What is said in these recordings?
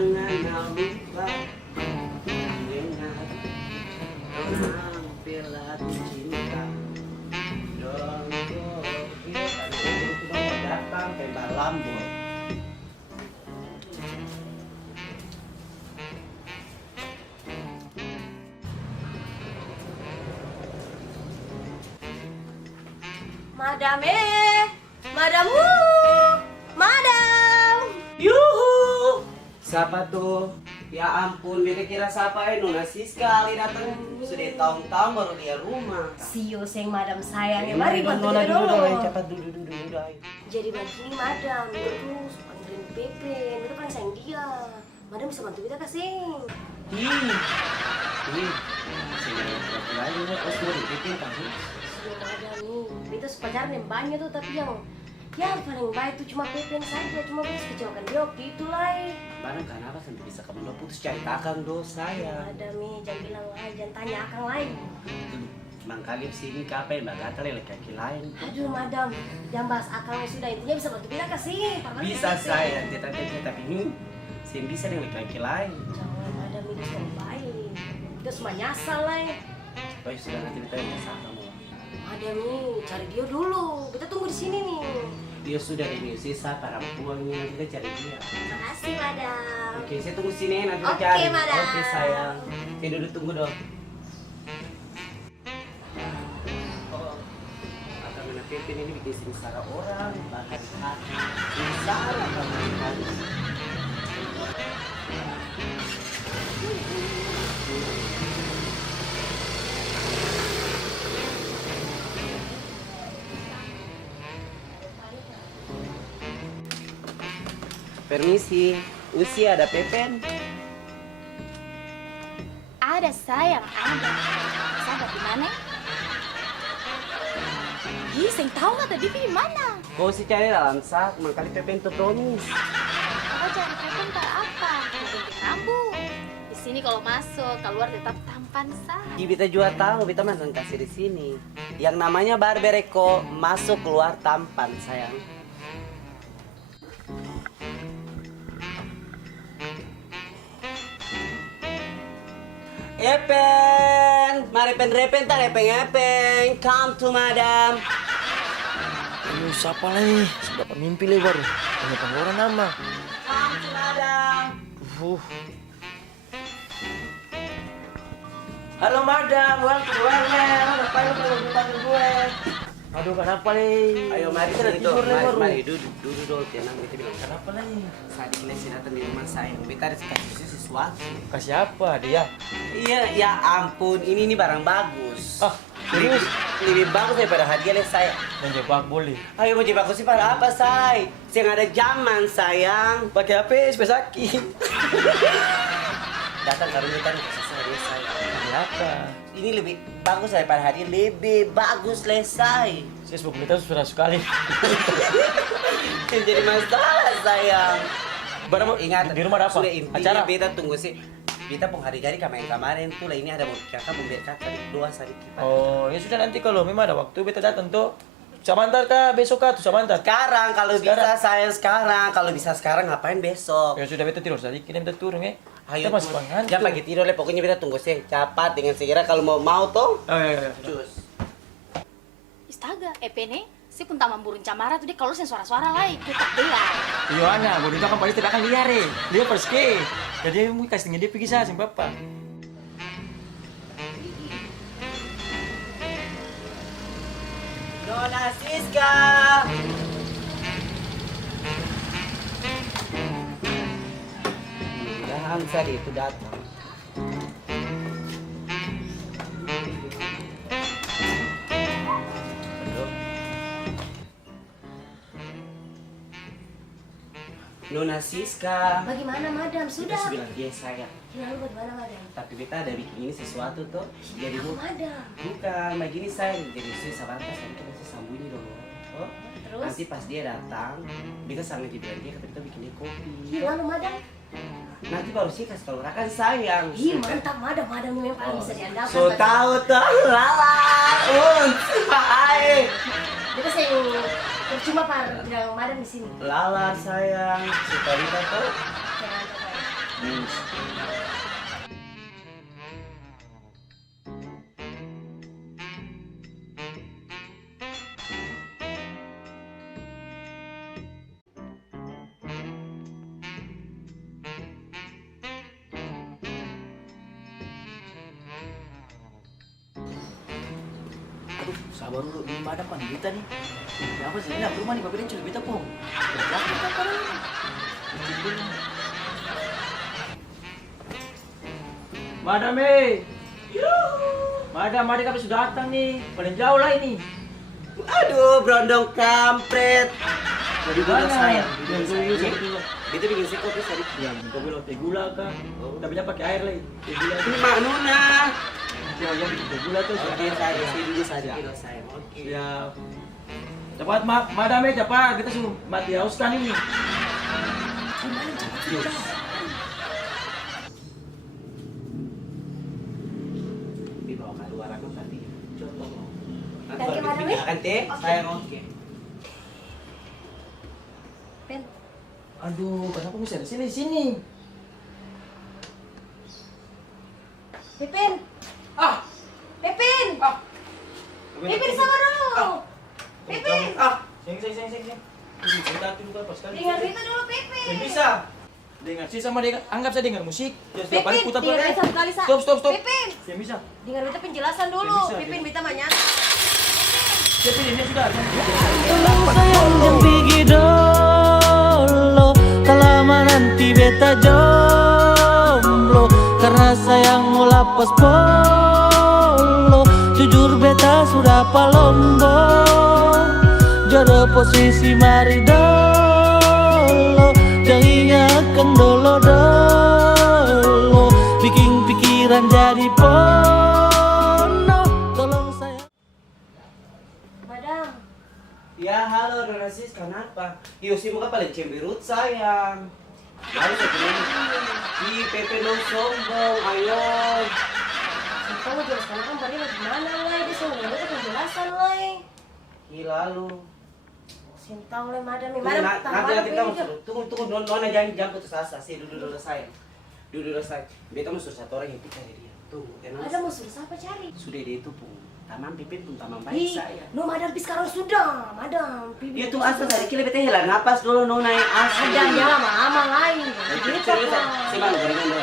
jangan lupa ingat penampilan cinta. Don't forget itu datang ke Lambo. Madam Madam Madam. Yuhu! Siapa tuh? Ya ampun, beta kira siapa Nona Siska datang. Sudah tahun-tahun baru dia rumah. Sio seng Madam sayang ya, mari bantu Nona dia dulu. cepat duduk. Jadi begini Madam, itu panggilin Pepe, itu paling sayang dia. Madam bisa bantu kita kasih. Ih, sini lagi kok semua dibikin kan? Sio Madam nih, kita pacaran yang banyak tuh tapi yang paling baik tuh cuma Pepe saja, cuma kita kecewakan dia waktu itu lah. Barang kenapa sampai bisa kamu udah putus cari kakang do saya. Madam nih, jangan bilang lain, jangan tanya akang lain. Mang kali sini kapan mbak gatal laki lain. Aduh Madam, jangan bahas akang sudah, intinya bisa bantu kita kasih. Bisa saya, tapi ini saya bisa dengan laki lain. Jangan Madam, itu semua baik. Itu semua nyasal lah. Oh sudah nanti kita yang masak kamu. Madam nih, cari dia dulu. Kita tunggu di sini nih. Dia sudah ini sisa perempuannya, kita cari dia. Makasih Madam. Oke, saya tunggu sini nanti Oke, cari. Madam. Oke sayang. Saya duduk tunggu dong. Oh, akan menepin ini bikin sengsara orang, bahkan hati. Sengsara kamu hati. Permisi, Usi ada Pepen? Ada sayang, ada. Sahabat di mana? Ih, saya tahu nggak tadi di mana? Kau si cari dalam sak, makanya Pepen tuh promis. Kau cari Pepen tak apa? Gunting rambut. Di sini kalau masuk, keluar tetap tampan sah. Bita juga tahu, Bita mantan kasih di sini. Yang namanya Barbereko masuk keluar tampan sayang. Epen, mari penrepen tak epeng, come to madam. Aduh, siapa lagi? Sudah pemimpi lebar. Hanya pengeluaran nama. Come to madam. Halo madam, welcome to wellness. Ngapain lu kalau dipanggil gue? Aduh, kenapa nih? Ayo mari Kita gitu, tidur lebar. mari duduk dulu tenang kita bilang. Kenapa lagi? Sadik Lesi datang di rumah saya, Bita harus kasih sesuatu. Kasih apa dia? Iya, ya ampun, ini barang bagus. Ah, serius? Lebih bagus daripada hadiah les saya. Menjebak boleh. Ayo mau jebak sih pada apa say? Saya nggak ada zaman sayang. Pakai HP, sepesaki. Datang karena kita kasih hadiah saya. Pakai apa? Ini lebih bagus daripada hadiah, lebih bagus les saya. Saya 10 meter sudah sekali. Yang jadi masalah sayang. Barang Ingat, di rumah ada apa? Sudah intinya Acara? beta tunggu sih. Beta penghari-hari kemarin tuh lah ini ada mau kakak memberi kakak doa sedikit. Oh, ya sudah nanti kalau memang ada waktu beta datang tuh. Samantar kah besok kah tuh samantar? Sekarang kalau Sekarang. bisa sayang sekarang, kalau bisa sekarang ngapain besok? Ya sudah beta tidur saja, kita minta turun ya. Ayo, Kita masih ngantuk. jangan pagi tidur lah, pokoknya kita tunggu sih cepat dengan segera kalau mau toh. Oh, iya. Cus. Astaga, nih, si pun tak memburung camara tuh dia kalau suara-suara lah ikut dia. Iya, Ana, bonita kan pasti tidak akan liar ya. Dia pergi. Jadi mau kasih dia pergi saja, sing bapak. Nona Siska. Mudah-mudahan tadi itu datang. Nona Siska. Bagaimana Madam? Kita Sudah. bilang dia sayang. Ya lalu bagaimana Madam? Tapi beta ada bikin ini sesuatu tuh. Jadi Apa Madam? bukan begini sayang. Jadi saya sabarkan tadi kita bisa sambunyi dulu. Oh, Terus? nanti pas dia datang, kita sangat bilang dia kata kita bikin dia kopi. Ih, lalu Madam? Nanti baru sih kasih keluar kan sayang. Ih, mantap Madam. Madam ini memang paling bisa diandalkan. So tahu tuh lala. Hai. Kita saya percuma Pak bilang Madam di sini. Lala sayang. Suka kita tuh. Jangan coba. Yes. Aduh, sabar dulu, ini madam pan kita nih. Ya apa sih, ini rumah nih, bapak dia culik kita pun. Kita apa nih? Madam Madam, kami sudah datang nih. Paling jauh lah ini. Aduh, berondong kampret. Jadi Mana? saya. Yang dulu. Itu bikin si kopi tadi. Ya, kopi lo teh gula kah? Tapi jangan pakai air lagi. Teh gula Ini itu. Mak Nuna. Ya, yang bikin teh gula tuh. Oke, saya sini dulu saja. Kilo saya. Oke. Siap. Cepat, madam cepat. Kita suruh mati hauskan ini. Dibawa keluar aku tadi. Contoh. Thank you, Madam. Akan teh. Saya oke. Pen, Aduh, kenapa bisa di sini? Pipin, Ah, Pipin, Pipin sama dulu. Pipin, Sing. Sebentar dulu kan pas kali. dengar berita dulu Pipin. Saya bisa. Dengar sih sama dia, anggap saya dengar musik. Ya, setiap kali Pipin, putar dengar berita satu kali, Sa. Stop. Pipin, Saya bisa. dengar berita penjelasan dulu. Bisa, Pipin, bisa. berita banyak. Saya pilih ini sudah. Sayang jeng pigi dolo, tak lama nanti beta jomblo, karena sayang mula pas polo. Jujur beta sudah palombo, jodoh posisi mari dolo, jangan ingatkan dolo, bikin pikiran jadi pono. Tolong sayang. Madam, Ya, halo Donasis, kenapa? Yosi muka paling cemberut sayang. Ayo gimana? Ih, Pepe no sombong, ayo. kamu jelaskan kan tadi bagaimana lah? Dia suruh dengar berita penjelasan lah. Gila lu. Sintau lah Madam. Tunggu, Madam, nanti kamu juga. suruh. Tunggu, nona jangan putus asa. Sih dulu sayang. Dulu sayang. Beta mau suruh satu orang yang picar dia. Tunggu, tenang. Madam mau suruh siapa cari? Sudah dia itu pun. Tamam Pipin pun tamam baik Ih, saya. no Madam, sekarang sudah. Madam, Pipin. Dia tuh asa dari kira beta hilang napas dulu nona yang asli. Madam, dia lama-lama lain. Jadi Serius, apa? si Bang, gorengan dulu.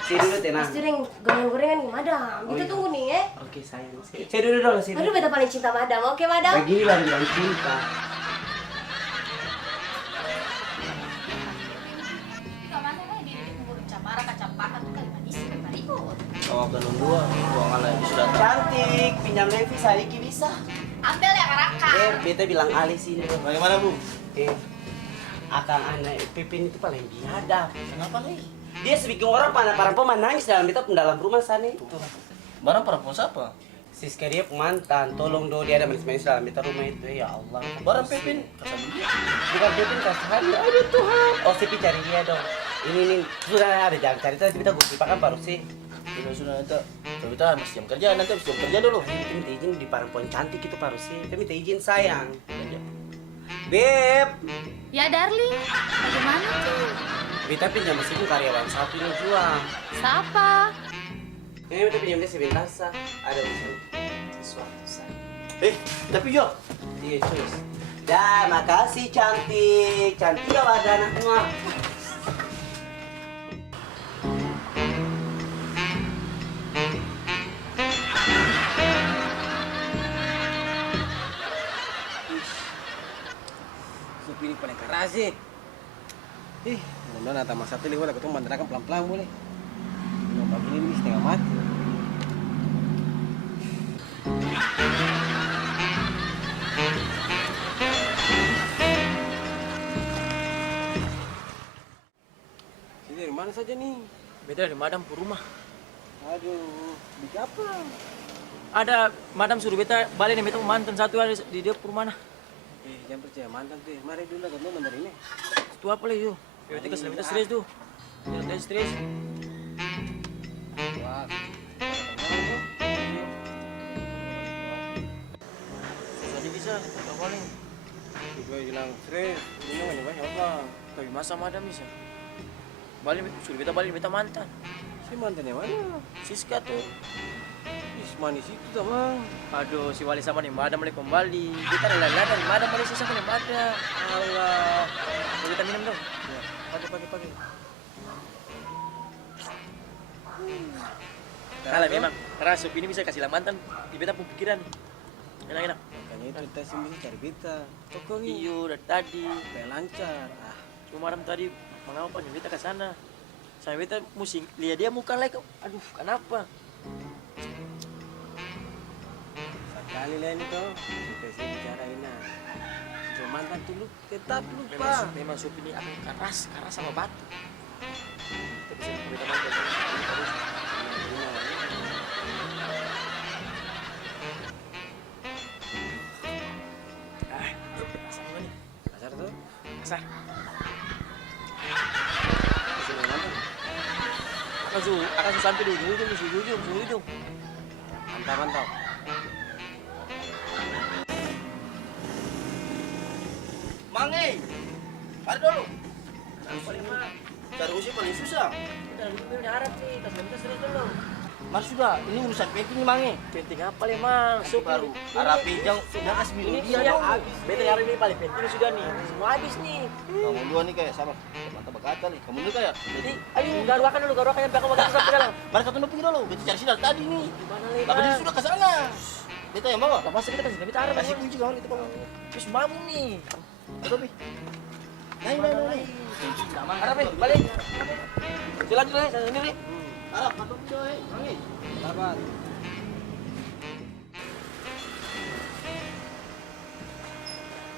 Si dulu tenang. Pasti yang goreng-gorengan nih, Madam. Oh, Kita iya. tunggu nih ya. Oke sayang. Saya dulu sini. Aduh, beta paling cinta Madam. Oke, Madam. Begini baru bilang cinta. Kemana lah di kubur camara kacampaka tuh kali manis berikut. Oh, belum dua. Buang ala sudah. Cantik, pinjam Levi Sariki bisa. Ambil ya karaka. Beta bilang Ali sini. Bagaimana, Bu? Akang anak Pipin itu paling biadab. Kenapa nih? Dia sebikin orang para nangis dalam beta dalam rumah sana itu. Barang perempuan siapa? Siska dia mantan, tolong dong dia ada manis-manis dalam beta rumah itu. Ya Allah. Barang Pipin. Kasar dia. Bukan Pipin kasihan. Aduh Tuhan. Oh Sipi cari dia dong. Ini sudah ada jangan cari tadi kita gue pipakan baru sih. Sudah itu. Tapi kita masih jam kerja, nanti habis jam kerja dulu. Kita minta izin di perempuan cantik itu baru sih. Kita minta izin sayang. Beb, Ya darling, bagaimana tuh? beta pinjam mesin karyawan satu ini jual. Siapa? Ini beta pinjam dia sebentar sah. Ada urusan sesuatu sah. Tapi yo. Iya cus. Dah, makasih cantik. Cantik ya wadah anaknya. Supi ini paling keras sih. Mudah-mudahan Tama satu lewat aku tuh mandirakan pelan-pelan boleh. Mau pagi ini setengah mati. Sini dari mana saja nih? Beta dari madam ke rumah. Aduh, di apa? Ada madam suruh beta balik nih, beta mau mantan satu ada di dia ke rumah. Jangan percaya mantan tuh. Mari dulu aku tuh mandar ini. Itu apa lagi tuh? Beta kasih beta stres tuh. Beta stres. Wah. Jadi bisa, kita paling. Gue bilang stres, ini banyak apa? Tapi masa madam bisa? Balik, suruh beta balik, beta mantan. Si mantan yang mana? Siska tuh. Is manis itu sama. Aduh, si Wali sama nih madam boleh kembali. Kita lala dari madam boleh sisa boleh madam. Allah. Boleh kita minum dong. Ya, pakai. Kalah memang. Karena sup ini bisa kasih mantan di beta pun pikiran. Enak. Makanya itu kita sih bisa cari beta. Toko nih. Iyo dari tadi. Supaya lancar. Ah, Cuma malam tadi mengapa panggil beta ke sana. Sampai beta musing lihat dia muka like. Aduh, kenapa? sekali lah ini tuh. Kita sih bicarain nah. Cuma mantan tuh lu tetap lupa. Memang sup ini aku keras sama batu. Kita bisa beta mantan. Kasar tuh. Kasar. Kasar mantan. Akan sampai di ujung. Mantap. Mange, ada dulu. Cari usia paling susah. Kita udah harap sih, kasih beta serius dulu. Mas sudah, ini urusan penting nih Mange. Penting apa le mang? Sup baru. Arapi jauh sudah kasih minum Ini dia sudah dong. habis. Beta hari ini paling penting sudah nih. Semua habis nih. Kamu dua nih kayak sama. Mantap berkata nih. Kamu dulu kayak. Jadi, ayo garuakan dulu yang belakang sampai dalam. Mari satu pergi dulu. Beta cari sinar tadi nih. Gimana le? Tapi dia sudah ke sana. Beta yang bawa. Masa kita kasih beta harap. Kasih kunci kawan kita bawa. Terus mamu nih. Tapi. Naik. Harap nih, balik. Jalan dulu saya sendiri. Arap, mantap coy. Mange. Sabar.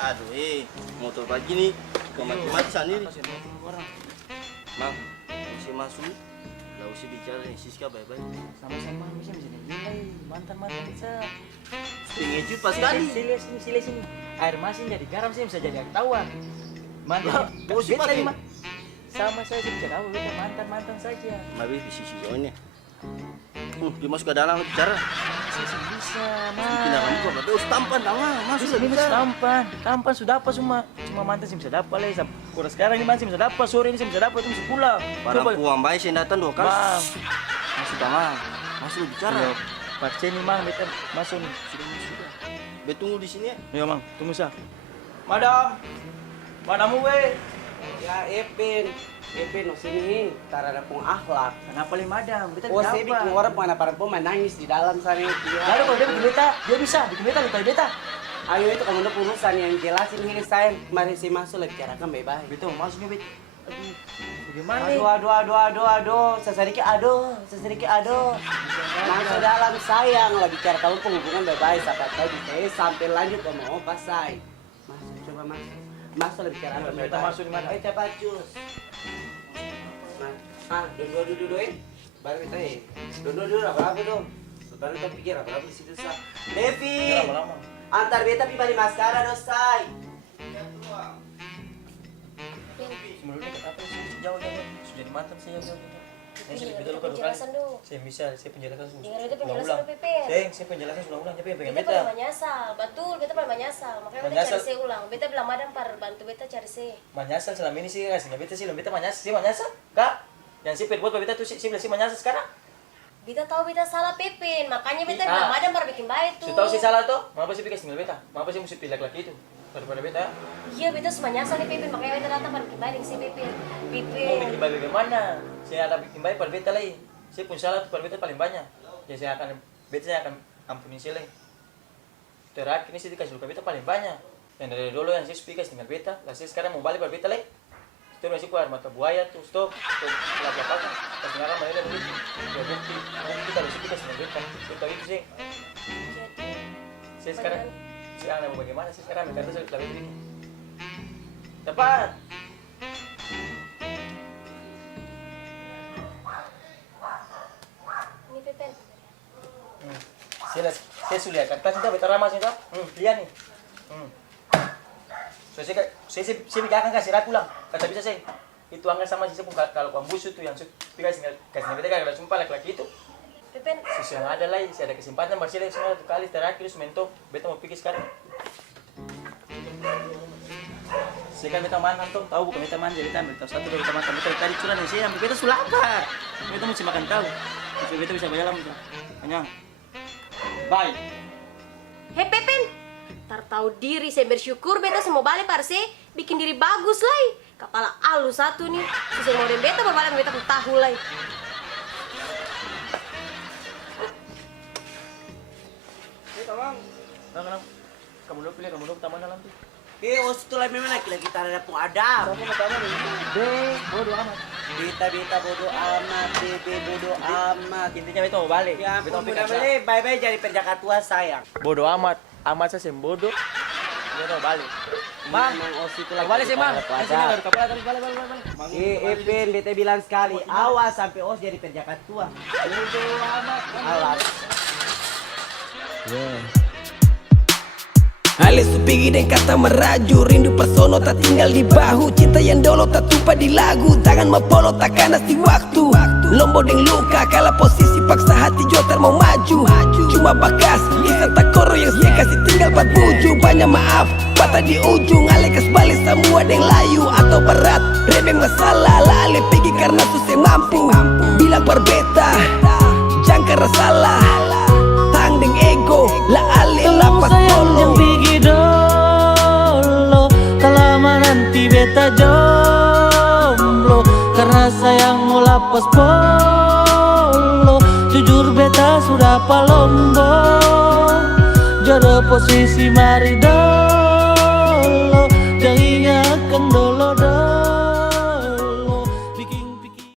Aduh, motor pagi nih. Mati sendiri. Mang, usah masuk. Gak usah bicara nih, Siska bye-bye. Sama-sama bisa nilai mantan bisa. Pengecut pas kali. Sini. Air masin jadi garam sih bisa jadi tawar. Mantan. Bos Beta pakai. ini mah. Sama saya sih tahu beta mantan saja. Mabih di sisi soalnya. Dia masuk ke dalam bicara. Saya sih bisa, Bikin apa kok? Tapi harus tampan dah, masuk Bisa bisa. tampan sudah apa semua. Cuma mantan sih bisa dapat lah. Kurang sekarang ini masih bisa dapat, sore ini bisa dapat, itu bisa pulang. Barang puang baik saya datang 2 kali. Bang. Masuk dah, Mang. Masuk bicara. Iya, Pak Ceni mang, beta masuk nih. Sudah. Bet tunggu di sini ya. Iya mang, tunggu sah. Madam, weh. Ya, Epin, no sini. Tara ada pung akhlak. Kenapa le madam? Beta Oh, saya bikin orang pengen pun menangis di dalam sana. Lalu kalau dia bikin beta, dia bisa bikin beta lupa beta. Ayo itu kamu udah urusan yang jelasin ini saya. Mari saya masuk lagi bicarakan baik-baik. Beta mau masuk nih bet. Aduh, bagaimana? Aduh, sesedikit aduh. Masuk dalam sayang lagi bicara kamu penghubungan baik-baik. Siapa tahu saya sampai lanjut ngomong pas saya. Masuk, coba masuk. Masuk lagi bicara Kita baik-baik. masuk di mana? Ayo cepat cus. Duduk. Baru kita Duduk, apa tuh? Baru kita pikir apa di situ sah. Devi, Lama-lama. antar beta pipa di maskara dosai. Sebelumnya kenapa sih jauh sudah di mantan saya jauh. Saya sudah beta lupa 2 kali. Penjelasan dulu. Saya bisa, saya penjelasan Dengar itu penjelasan ulang-ulang. lu, Pepin. Saya penjelasan ulang-ulang, tapi pengen Beta beta. pernah menyesal, betul. Beta pernah menyesal. Makanya beta Menyesal. cari saya ulang. Beta bilang madam par bantu beta cari saya. Menyesal selama ini sih, kasih beta sih, beta menyesal, Kak. Yang sih buat beta tuh sih bilang sih menyesal sekarang. Beta tahu beta salah Pepin. Makanya beta Ah. bilang madam par bikin baik tuh. Saya tahu sih salah tuh. Mengapa sih pikir tinggal beta? Mengapa sih mesti pilih laki itu daripada beta? Iya, beta semua nyasar nih Pepin. Makanya beta datang par bikin baik dengan si Pepin. Mau Pepin. bikin baik bagaimana? Saya ada bikin baik pada beta lagi. Saya pun salah tuh pada beta paling banyak. Ya saya akan ampuni sih lagi. Terakhir ini saya dikasih luka beta paling banyak. Yang dari dulu yang saya speak tinggal beta. Lah saya sekarang mau balik pada beta lagi. Itu masih keluar mata buaya tuh, stop belakang. Pas sekarang main dari itu. Ya bukti kita harus speak tinggal beta. Saya tahu itu sih. Jadi, Saya sekarang saya mau bagaimana sih sekarang berkata saya lebih ini. Tepat. ini Pepin. Saya sudah kertas itu beta ramah sih toh. Lihat nih. Saya akan kasih ragu lang. Kata bisa saya. Itu angka sama sih pun kalau pembusu tuh yang kasih beta kalau sumpah laki-laki itu. Pepin. Sesuatu yang ada lagi, saya ada kesempatan bersih lagi semua 1 kali terakhir terus mentok. Beta mau pikir sekarang. Saya kan beta mantan tuh, tahu bukan beta manja, beta ambil tahu satu dari teman beta tadi curang dan saya ambil beta sulapa. Beta mesti makan tahu. Supaya beta bisa berjalan bisa. Kenyang. Bye. Hei Pepin, tar tahu diri saya bersyukur beta semua balik parse, bikin diri bagus lah. Kepala alus satu nih, bisa mau beta berbalik beta pun tahu lah. Tolong. Nah, kamu dulu taman dalam tuh. Os itu lah memang lagi kita ada pun ada. Kamu ke taman ini. Bodoh amat. Beta bodoh amat, bebe bodoh amat. Intinya beta mau balik. Ya Beta mau ampun, pikir boleh bye-bye jadi penjaga tua sayang. bodoh amat. Amat saya bodoh. Beta mau balik. Mang, Memang Os itu lagi balik sih mang. kita Di sini baru kapal balik. Ipin, beta bilang sekali, awas sampai Os jadi penjaga tua. Bodoh amat. Awas. Ale supigi dan kata meraju, rindu persono tak tinggal di bahu, cinta yang dolo tak tumpah di lagu, tangan mapolo tak kanas di waktu. Lombo deng luka, kala posisi paksa hati jotar mau maju. Cuma bakas, kisah tak koro yang saya kasih tinggal buat buju. Banyak maaf, patah di ujung, ale kas balik semua deng layu atau berat. Remeng masalah, lah ale pergi karena susah mampu. Bilang berbeta, jangan karena salah. Tang deng ego, lah ale lapas sayang polo. yang pergi dulu, tak lama nanti beta jomblo. Karena sayangmu lapas polo, jujur beta sudah palombo. Jodoh posisi mari dulu, jangan ingatkan dulu.